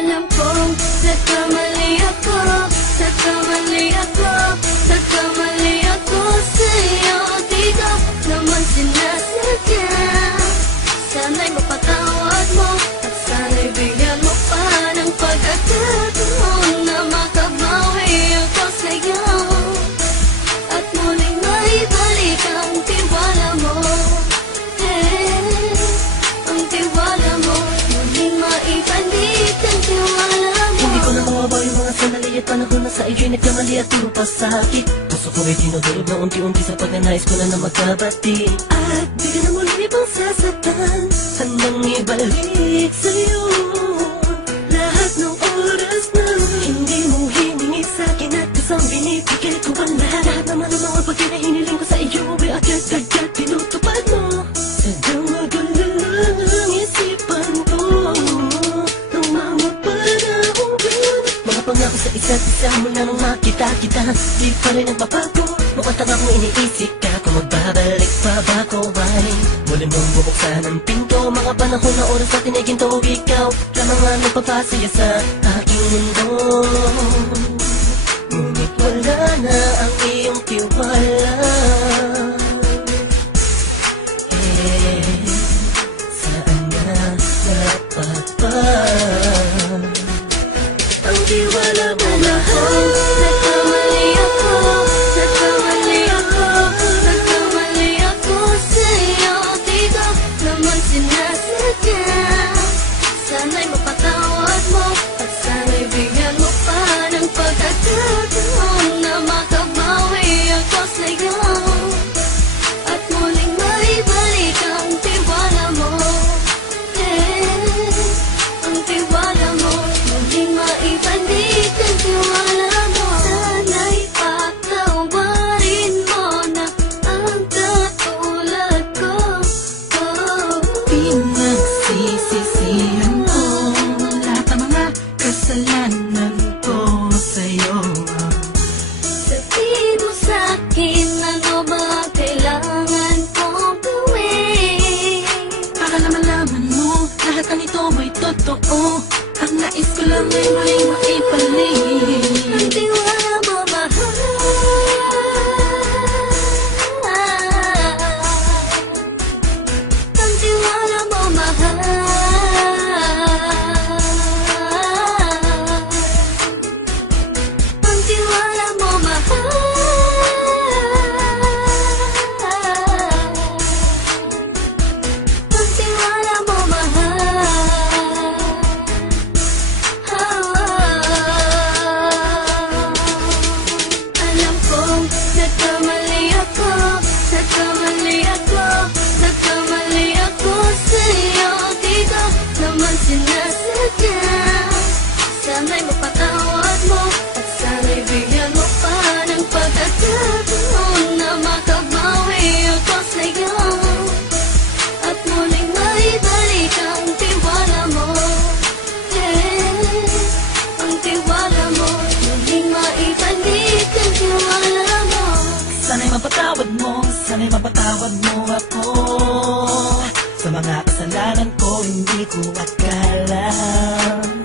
Alam kong nagkamali ako, nagkamali ako, nagkamali ako sa'yo. Di ko naman sinasadya. Sana'y mapatawad mo at sana'y bigyan mo pa ng pagkakataon na makabawi ako sa'yo at muling maibalik ang tiwala mo. Ang tiwala mo, muling maibalik ang tiwala mo. Hindi ko na mawabaw yung mga sandali at panahon na sa iyo'y nagkamali at puro pasakit. Puso ko ay dinudurog na unti-unti sa pagnanais ko na magkabati. At di ka na muli ibang sasaktan, handang ibalik sa'yo lahat ng oras na hindi mo hiningi sa'kin at kusang binibigay ko ang lahat naman ng mga bagay na hiniling ko sa iyo ay agad-agad tinutupad mo. Sadyang magulo lang ang isipan ko nang mga panahon yun. Mga pangako sa isa't isa mula nung makita kita, di pa rin nagbabago. Mukhang tanga kung iniisip ka kung magbabalik pa ba ko ay muli mong bubuksan ang pinto. Mga panahon na oras natin ay ginto, ikaw lamang ang nagpapasaya sa aking mundo. Ngunit wala na ang iyong tiwala. Saan na dapat ba ang tiwala mo mahal? Nagkamali ako, nagkamali ako, nagkamali ako sa'yo. Di ko naman sinasadya. Sana'y mapatawad mo at sana'y bigyan mo pa ng pagkakataon na makabawi ako sa'yo at muling maibalik ang tiwala mo. Ang tiwala mo, muling maibalik ang tiwala mo. Sana'y patawarin mo na ang katulad ko. Pinagsisisihan ko lahat ng mga kasalanan ko sa'yo. Sabihin mo sa'kin ano ba kailangan kong gawin Para malaman mo lahat ng ito ay totoo. Ang nais ko lang ay muling maibalik ang tiwala mo, mahal. Ang tiwala mo, mahal. Ang tiwala mo, mahal. Ang tiwala mo, mahal. Alam kong nagkamali ako, nagkamali ako, nagkamali ako sa'yo. Di ko naman sinasadya. Sana'y mapatawad mo at sana'y bigyan mo pa ng pagkakataon na makabawi ako sa'yo at muling maibalik ang tiwala mo. Ang tiwala mo, muling maibalik ang tiwala mo. Sana'y mapatawad mo ako sa mga kasalanan ko. Hindi ko akala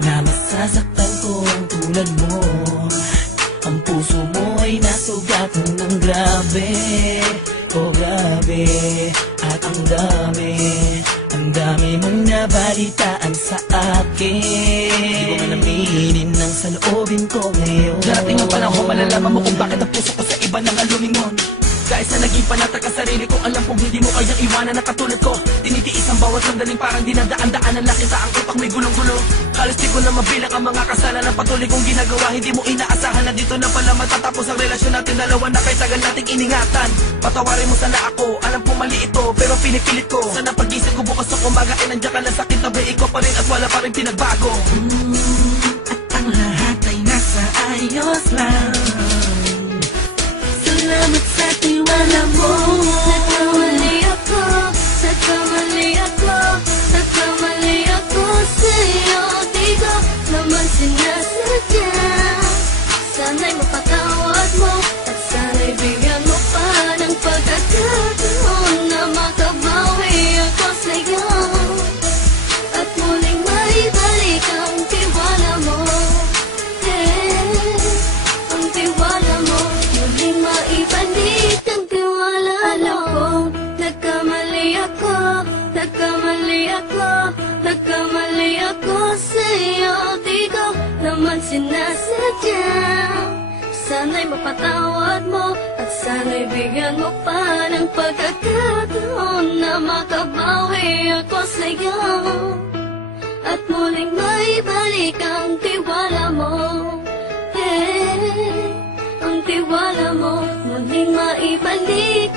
na masasaktan ko ang tulad mo. Ang puso mo ay nasugatan ng grabe, oh grabe. At ang dami mong nabalitaan sa akin. Di ko man aminin ang saloobin ko ngayon. Darating ang panahon, malalaman mo kung bakit ang puso ko sa iba nang alumingon. Dahil sa naging panatag ka sarili ko, alam kong hindi mo kayang iwanan na katulad ko. Tinitiis ang bawat sandaling parang dinadaan-daanan lang kita. Ang utak may gulong-gulo. Halos di ko na mabilang ang mga kasalanan patuloy kong ginagawa. Hindi mo inaasahan na dito na pala matatapos ang relasyon natin dalawa na kay tagal nating iningatan. Patawarin mo sana ako, alam kong mali ito pero pinipilit ko. Sana pag-isip ko bukas sa umaga ay nandiyan ka lang sa kitabi ko pa rin at wala pa rin pinagbago. At ang lahat ay nasa ayos lang. Salamat sa tiwala mo. Nagkamali ako, nagkamali ako, nagkamali ako sa'yo. Di ko naman sinasadya. Sana'y mapatawad mo at sana'y bigyan mo pa ng pagkakataon na makabawi ako sa'yo at muling maibalik ang tiwala sinasadya. Sana'y mapatawad mo at sana'y bigyan mo pa ng pagkakataon na makabawi ako sa'yo at muling maibalik ang tiwala mo. Ang tiwala mo, muling maibalik